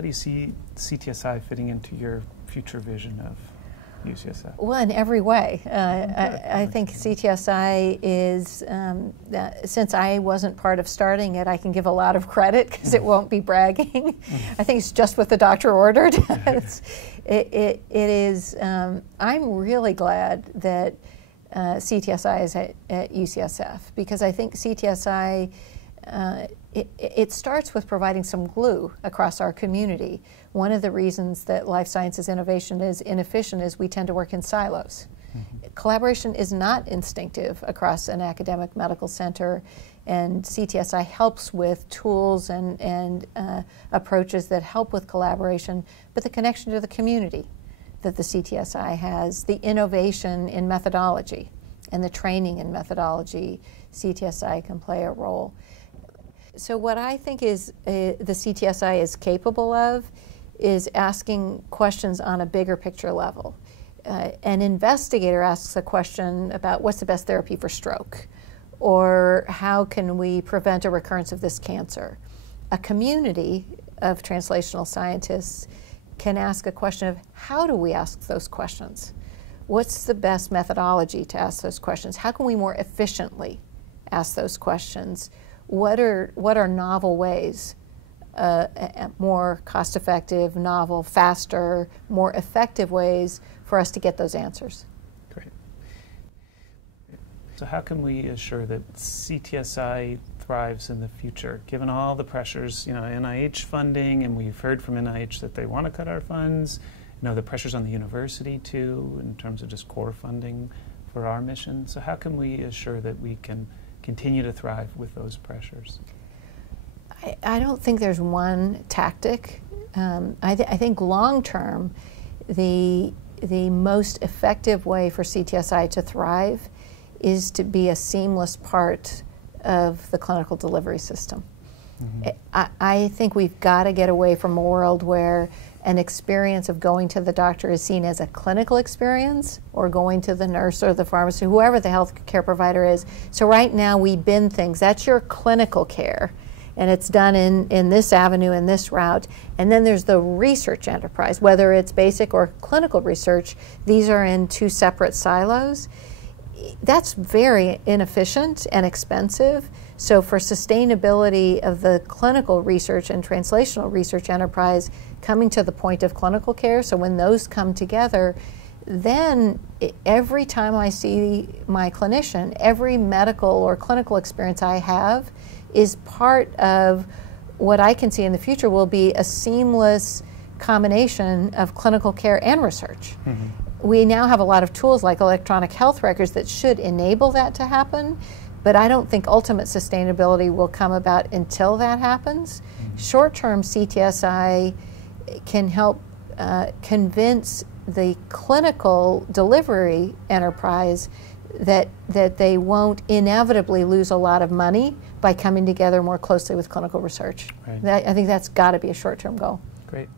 do you see CTSI fitting into your future vision of UCSF? Well, in every way. I think CTSI is, since I wasn't part of starting it, I can give a lot of credit because it won't be bragging. I think it's just what the doctor ordered. It is, I'm really glad that CTSI is at UCSF, because I think CTSI, it starts with providing some glue across our community. One of the reasons that life sciences innovation is inefficient is we tend to work in silos. Collaboration is not instinctive across an academic medical center, and CTSI helps with tools and approaches that help with collaboration, but the connection to the community that the CTSI has, the innovation in methodology and the training in methodology, CTSI can play a role. So what I think is the CTSI is capable of is asking questions on a bigger picture level. An investigator asks a question about what's the best therapy for stroke, or how can we prevent a recurrence of this cancer. A community of translational scientists can ask a question of how do we ask those questions? What's the best methodology to ask those questions? How can we more efficiently ask those questions? What are novel ways, more cost-effective, novel, faster, more effective ways for us to get those answers? Great. So how can we assure that CTSI thrives in the future, given all the pressures, NIH funding, and we've heard from NIH that they want to cut our funds, the pressures on the university too, in terms of just core funding for our mission. So how can we assure that we can continue to thrive with those pressures? I don't think there's one tactic. I think long term, the most effective way for CTSI to thrive is to be a seamless part of the clinical delivery system. I think we've got to get away from a world where an experience of going to the doctor is seen as a clinical experience, or going to the nurse or the pharmacist, whoever the health care provider is. So right now we bin things. That's your clinical care, and it's done in this avenue, in this route. And then there's the research enterprise, whether it's basic or clinical research. These are in two separate silos. That's very inefficient and expensive. So for sustainability of the clinical research and translational research enterprise coming to the point of clinical care, so when those come together, then every time I see my clinician, every medical or clinical experience I have is part of what I can see in the future will be a seamless combination of clinical care and research. We now have a lot of tools like electronic health records that should enable that to happen, but I don't think ultimate sustainability will come about until that happens. Short-term CTSI can help convince the clinical delivery enterprise that they won't inevitably lose a lot of money by coming together more closely with clinical research. Right. I think that's got to be a short-term goal. Great.